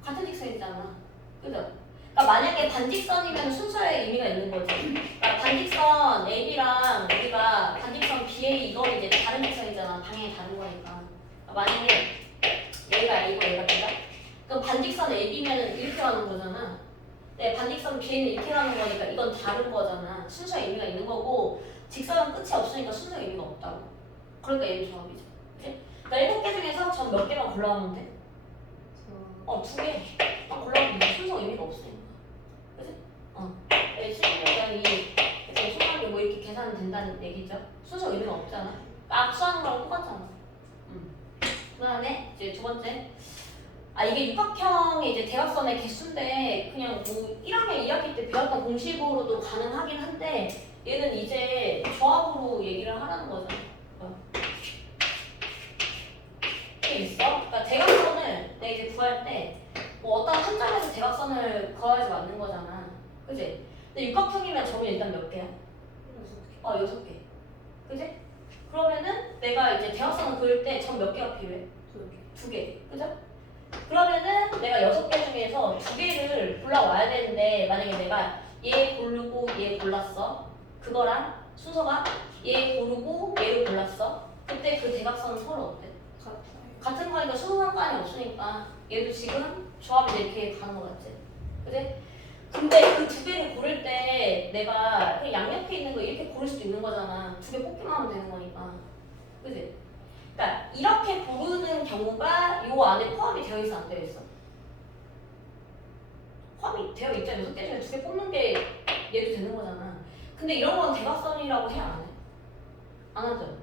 같은 직선이잖아. 그죠? 그러니까 만약에 반직선이면 순서에 의미가 있는 거지. 그러니까 반직선 AB랑 우리가 반직선 BA 이거는 이제 다른 직선이잖아. 방향이 다른 거니까. 그러니까 만약에 얘가 A고 얘가 B다? 그럼 반직선 AB면은 이렇게 가는 거잖아. 네, 반직선 BA는 이렇게 가는 거니까 이건 다른 거잖아. 순서에 의미가 있는 거고 직선은 끝이 없으니까 순서에 의미가 없다고. 그러니까 얘는 조합이죠. 그치? 그러니까 7개 중에서 전 몇 개만 골라오면 돼? 두 개. 골라보면 순서 의미가 없으니까. 그지? 수학여행이 소소하게 뭐 이렇게 계산이 된다는 얘기죠. 순서 의미가 없잖아. 악수하는 거랑 똑같잖아. 그 다음에 이제 두 번째. 이게 육각형의 이제 대각선의 개수인데 그냥 뭐 1학년 2학기 때 배웠던 공식으로도 가능하긴 한데 얘는 이제 조합으로 얘기를 하라는 거잖아. 이게 있어? 그러니까 대각선을 내가 이제 구할 때 뭐 어떤 한 점에서 대각선을 그어야지 맞는 거잖아. 그지? 근데 육각형이면 점이 일단 몇 개야? 6개. 그지? 그러면은 내가 이제 대각선을 그을 때 점 몇 개가 필요해? 2개. 그죠? 그러면은 내가 6개 중에서 2개를 골라와야 되는데 만약에 내가 얘 고르고 얘 골랐어. 그거랑 순서가 얘 고르고 얘를 골랐어. 그때 그 대각선은 서로 어때? 같은 거니까 순서 상관이 없으니까 얘도 지금 조합이 이렇게 가는 거 같지? 그지? 근데 그 2개를 고를 때 내가 그냥 양옆에 있는 거 이렇게 고를 수도 있는 거잖아. 2개 뽑기만 하면 되는 거니까. 그지? 그러니까 이렇게 고르는 경우가 요 안에 포함이 되어 있어, 안 되어 있어? 포함이 되어 있잖아. 6개 중에 2개 뽑는 게 얘도 되는 거잖아. 근데 이런 건 대각선이라고 해, 안 해? 안 하죠?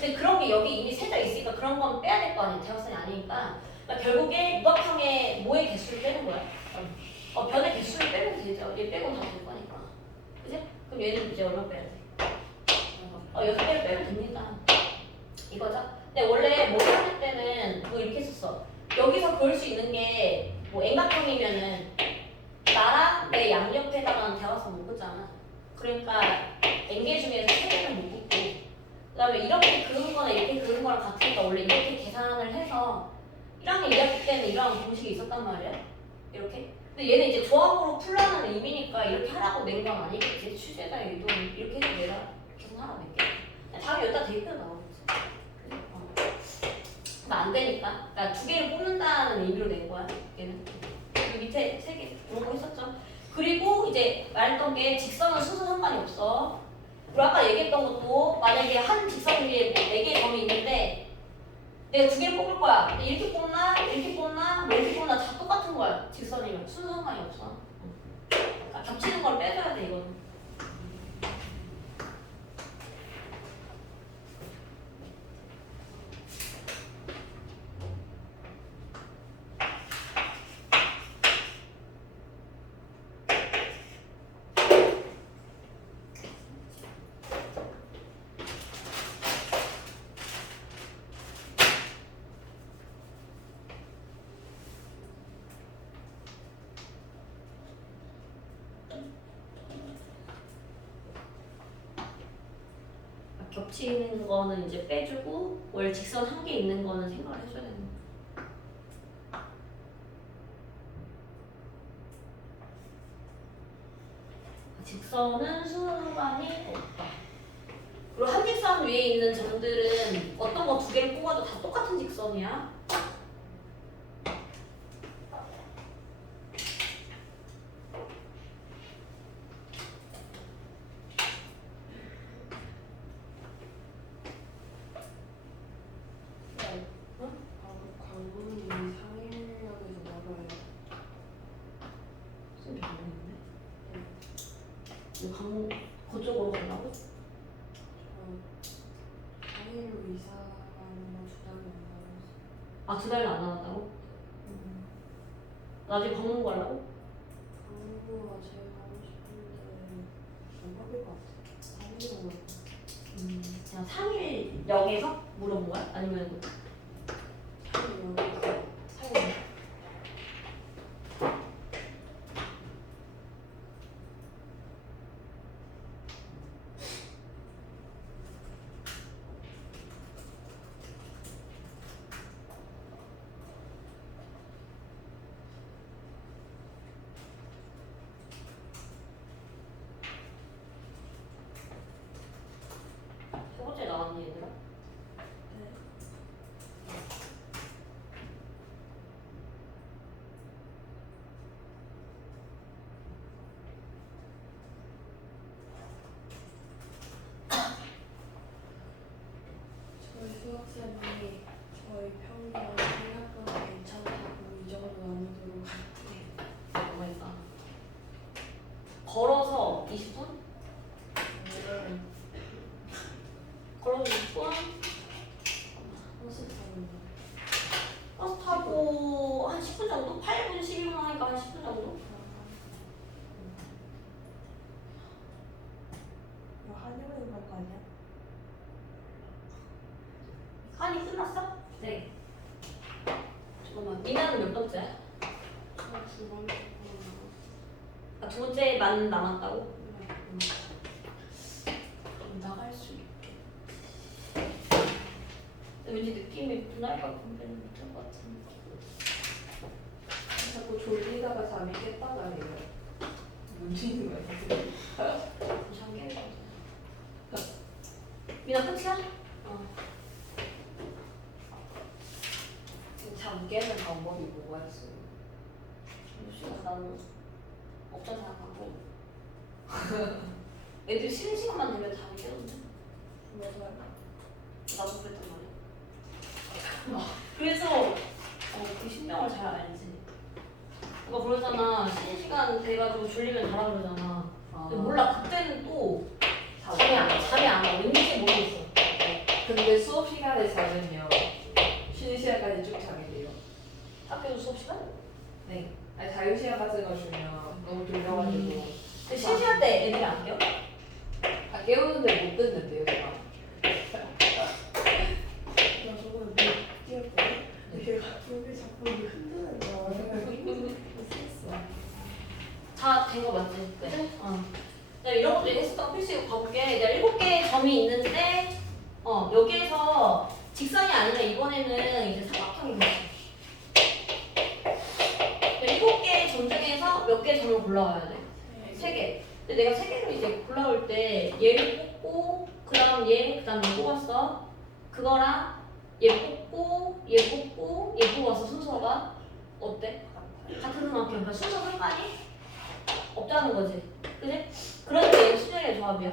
근데 그런 게 여기 이미 세져 있으니까 그런 건 빼야 될 거 아니야. 대각선이 아니니까. 그러니까 결국에 육각형의 뭐의 개수를 빼는 거야? 변의 개수를 빼면 되죠. 얘 빼고 다 될 거니까. 그지? 그럼 얘는 이제 얼마 빼야 돼? 6개를 빼면 됩니다. 이거죠? 근데 원래 머리 하는 때는 뭐 이렇게 했었어. 여기서 그을 수 있는 게 뭐 N각형이면은 나랑 내 양옆에다가는 대각선 못 긋잖아. 그러니까 N개 중에서 3개는 못 긋고 그 다음에 이렇게 그은 거나 이렇게 그은 거랑 같으니까 원래 이렇게 계산을 해서 1학년 2학기 때는 이런 공식이 있었단 말이야. 이렇게. 근데 얘는 이제 조합으로 풀라는 의미니까 이렇게 하라고 낸 건 아니겠지. 취재자 의도 이렇게 해서 내가 계속 하라 냈겠지. 답이 여기다 대입해서 나오겠지. 안 되니까. 그러니까 2개를 뽑는다는 의미로 낸 거야. 얘는. 여기 밑에 3개 이런 거 했었죠. 그리고 이제 말했던 게 직선은 순서 상관이 없어. 그리고 아까 얘기했던 것도 만약에 한 직선 위에 뭐 4개의 점이 있는데 내가 2개를 뽑을 거야. 근데 이렇게 뽑나? 이렇게 뽑나? 뭐 이렇게 뽑나? 다 똑같은 거야. 직선이면 순서 상관이 없어. 그러니까 겹치는 걸 빼줘야 돼 이거는. 겹치는 거는 이제 빼주고 원래 직선 한 개 있는 거는 생각을 해줘야 되는 거야. 직선은 순서 상관이 없다. 그리고 한 직선 위에 있는 점들은 어떤 거 2개를 뽑아도 다 똑같은 직선이야. 광문이 상일역에서 멀어요. 쌤 잘했는데? 강 그쪽으로 가려고? 상일로 이사가는 거 2달이 안 남았어. 2달이 안 남았다고? 나중에 방문 가려고? 광고가 제일 가고 싶은데 안 받을 것 같아. 상일로 그냥 상일역에서 물어본 거야? 아니면 상일역에서 상일? 세 번째 나왔니 얘들아? 걸어서 20분? 걸어서 20분? 버스 타고 한 10분 정도? 8분, 12분 하니까 한 10분 정도? 이거 한여름 갈거 아니야? 한이 끝났어? 네. 잠깐만, 미나는 몇 번째야? 두 번째 아, 두 번째만 남았다고? 나갈 수 있게. 왠지 느낌이 분할과 분배는 못할 것 같은데. 자꾸 졸리다가 잠이 깼다가 이래요. 문지는 거야 지금. 잠겨 있거든. 미나 끝이야? 잠 깨는 방법이 뭐가 있어요? 시간 나는 없다 생각하고. 애들 쉬는 시간만 되면 잠이 깨던데. 맞아요. 나도 그랬단 말이야. 그래서 그 신명을 잘 알지. 누가 그러잖아. 쉬는 시간 돼가지고 졸리면 자라 그러잖아. 근데 몰라. 그때는 또 잠이 안 와. 왠지 모르겠어. 근데 수업 시간에 자면요 쉬는 시간까지 쭉 자게 돼요. 학교도 수업 시간? 네. 아니 자유 시간 같은 거 주면 너무 졸려가지고 근데 쉬는 시간 때 애들이 안 깨워? 아 깨우는데 못 듣는데요 제가. 나 저번에 뭐 뛰었거든? 얘가 여기 자꾸 이렇게 흔드는 거야. 그래서 다 된 거 맞지? 그치? 내가 이런 것도 했었던 필수 가볼게. 내가 7개의 점이 있는데 여기에서 직선이 아니라 이번에는 이제 삼각형이 됐어. 7개의 점 중에서 몇 개의 점을 골라와야 돼? 3개. 근데 내가 3개를 이제 골라올 때 얘를 뽑고 그 다음 얘 뽑았어. 그거랑 얘 뽑고 얘 뽑고 얘 뽑았어. 순서가 어때? 같은 삼각형. 그러니까 순서 상관이 없다는 거지. 그지? 그런데 얘는 수열의 조합이야.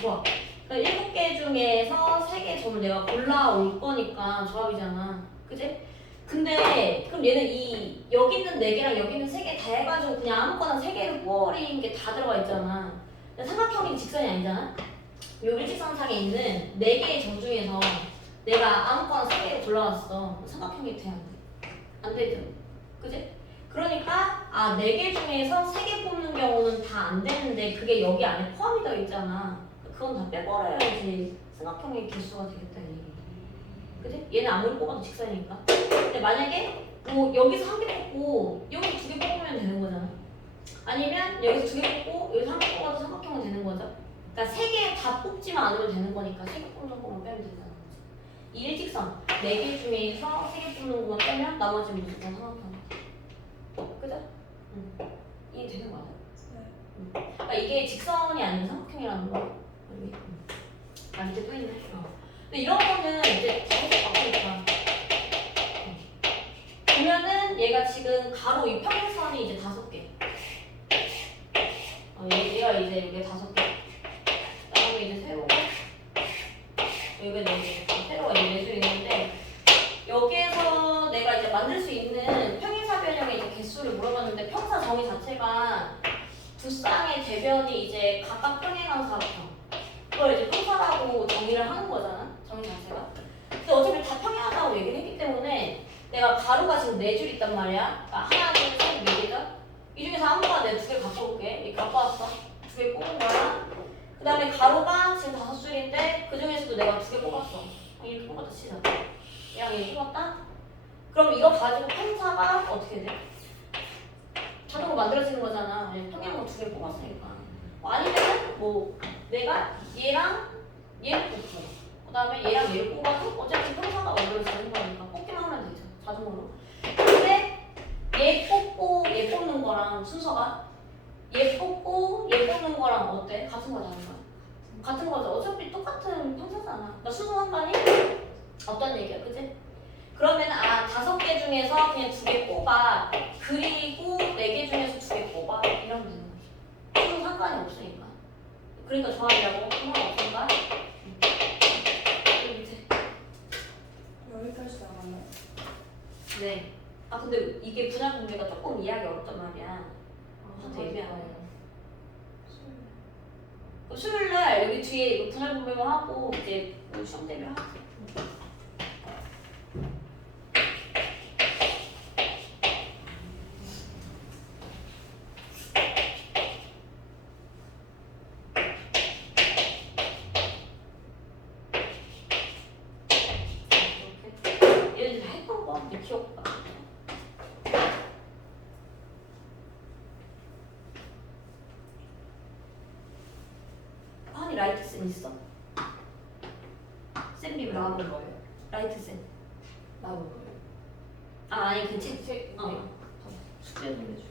좋아. 그러니까 7개 중에서 3개의 점을 내가 골라올 거니까 조합이잖아. 그지? 근데 그럼 얘는 여기 있는 4개랑 여기 있는 3개 다 해가지고 그냥 아무거나 3개를 뽑아버리는 게 다 들어가 있잖아. 근데 삼각형이 직선이 아니잖아. 요 일직선상에 있는 4개의 점 중에서 내가 아무거나 3개를 골라왔어. 삼각형이 돼, 안 돼? 안 되죠. 그지? 그러니까 4개 중에서 3개 뽑는 경우는 다 안 되는데 그게 여기 안에 포함이 되어 있잖아. 그건 다 빼버려야지 삼각형의 개수가 되겠다 이 얘기. 그지? 얘는 아무리 뽑아도 직선이니까. 근데 만약에 뭐 여기서 1개 뽑고 여기서 2개 뽑으면 되는 거잖아. 아니면 여기서 2개 뽑고 여기서 1개 뽑아도 삼각형은 되는 거죠. 그러니까 3개 다 뽑지만 않으면 되는 거니까 3개 뽑는 것만 빼면 되잖아. 이 일직선 4개 중에서 3개 뽑는 것만 빼면 나머지는 무조건 삼각형. 그죠? 이게 되는 거 맞아요? 그러니까 이게 직선이 아니면 삼각형이라는 거. 여기. 밑에 또 있네. 근데 이런 거는 이제 계속 바꾸니까. 보면은 얘가 지금 가로 이 평행선이 이제 5개. 얘가 이제 여기 5개. 그다음에 이제 세로가 여기 4개. 세로가 이제 4줄 있는데 여기에서 내가 이제 만들 수 있는 평행사변형의 이제 개수를 물어봤는데 평사 정의 자체가 두 쌍의 대변이 이제 각각 평행한 사각형. 그걸 이제 평사라고 정의를 하는 거잖아. 정의 자체가. 근데 어차피 다 평행하다고 얘기를 했기 때문에 내가 가로가 지금 4줄 있단 말이야. 그러니까 하나, 둘, 셋, 4개죠. 이 중에서 아무거나 내가 2개 갖고 올게. 이렇게 갖고 왔어. 2개 뽑은 거야. 그 다음에 가로가 지금 5줄인데 그 중에서도 내가 2개 뽑았어. 이렇게 뽑았다 치자. 얘랑 얘 뽑았다? 그럼 이거 가지고 평사가 어떻게 돼? 자동으로 만들어지는 거잖아. 그냥 평행한 거 2개 뽑았으니까. 아니면은 뭐 내가 얘랑 얘를 뽑고 그 다음에 얘랑 얘를 뽑아도 어차피 평사가 만들어지는 거니까 뽑기만 하면 되죠. 자동으로. 근데 얘 뽑고 얘 뽑는 거랑 순서가 얘 뽑고 얘 뽑는 거랑 어때? 같은 거야, 다른 거야? 같은 거죠. 어차피 똑같은 평사잖아. 그러니까 순서 상관이 없다는 얘기야, 그치? 그러면 5개 중에서 그냥 2개 뽑아. 그리고 4개 중에서 2개 뽑아. 이러면 되는 거지. 순서 상관이 없으니까. 그러니까 조합이라고 상관없으니까. 여기 밑에. 여기까지 나갔나요? 네. 근데 이게 분할 분배가 조금 이해하기 어렵단 말이야. 좀 애매하네. 그럼 수요일 날 여기 뒤에 이거 분할 분배만 하고 이제 뭐 시험 대비하고. 이렇게 얘네들 다 했던 거 근데 기억나. 한이 라이트 쌤 있어? 쌤 비밀 남은 거예요? 라이트 쌤. 남은 거예요? 아 아니 그 책. 책 어. 숙제 좀 해줘.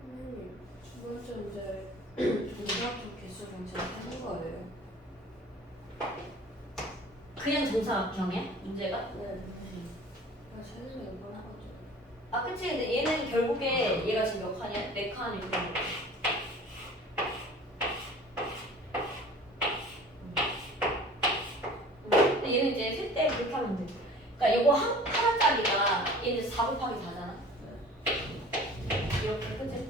선생님, 두 번째 문제 정사각형 개수 문제 하는 거예요? 그냥 정사각형이야 문제가? 네, 선생님. 나 세상에 이걸 하거든. 아 그치 근데 얘는 결국에 얘가 지금 몇 칸이야? 4칸 이렇게 되는 거야. 근데 얘는 이제 셀 때 그렇게 하면 돼. 그러니까 이거 하나짜리가 얘는 4 곱하기 4잖아. 이렇게 그치?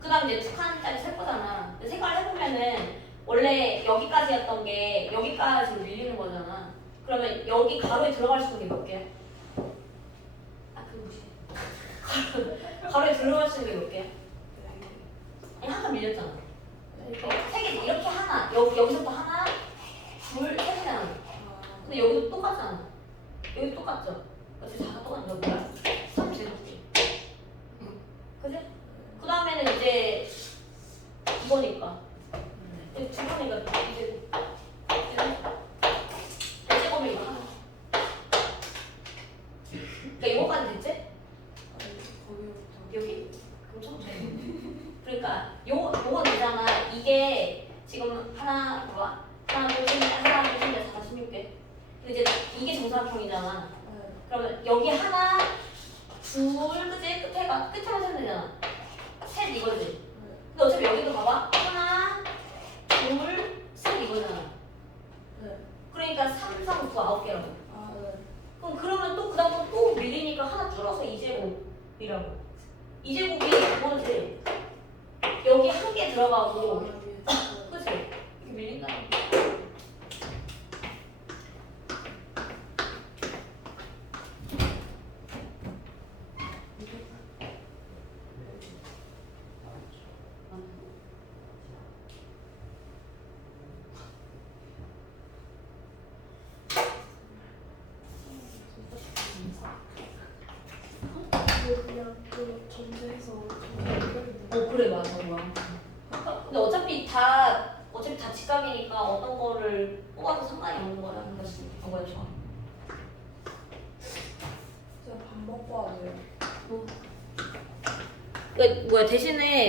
그 다음 이제 2칸짜리 셀 거잖아. 근데 생각을 해보면은 원래 여기까지였던 게 여기까지로 밀리는 거잖아. 그러면 여기 가로에 들어갈 수 있는 게 몇 개야? 아 그거 무시해. 가로에 들어갈 수 있는 게 몇 개야? 아니 하나 밀렸잖아. 세 개, 이렇게 하나, 여기서부터 하나, 둘, 세 개잖아. 근데 여기도 똑같잖아. 여기 똑같죠? 그래서 다가 똑같죠? 뭐야? 3 제곱기. 그지? 그 다음에는 이제 이거니까. 두 번이니까 이제 제곱이 이거 하나. 그러니까 이거까지 됐지? 아니, 거기부터. 여기? 그럼 처음 돼. 그러니까 요거 되잖아. 이게 지금 하나 뭐야? 하나 둘 셋, 하나 둘 셋, 넷, 46개. 근데 이제 이게 정사각형이잖아. 네. 그러면 여기 하나, 둘, 그지? 끝에만 세면 되잖아. 셋 이거지. 근데 어차피 여기도 봐봐. 하나, 둘, 셋 이거잖아. 네. 그러니까 3, 4, 5, 9, 9개라고. 아, 네. 그럼 그러면 또 그다음부터 또 밀리니까 하나 줄어서 2제곱이라고. 2제곱이 그거는 돼. 여기 한 개 들어가고, 그치? 이렇게 밀린다는 거. 그냥 그 전제해서 그래 맞아 뭐야. 근데 어차피 다 직각이니까 어떤 거를 뽑아도 상관이 없는 거라는 것이 그거야 좋아. 진짜 밥 먹고 하세요. 그 뭐야 대신에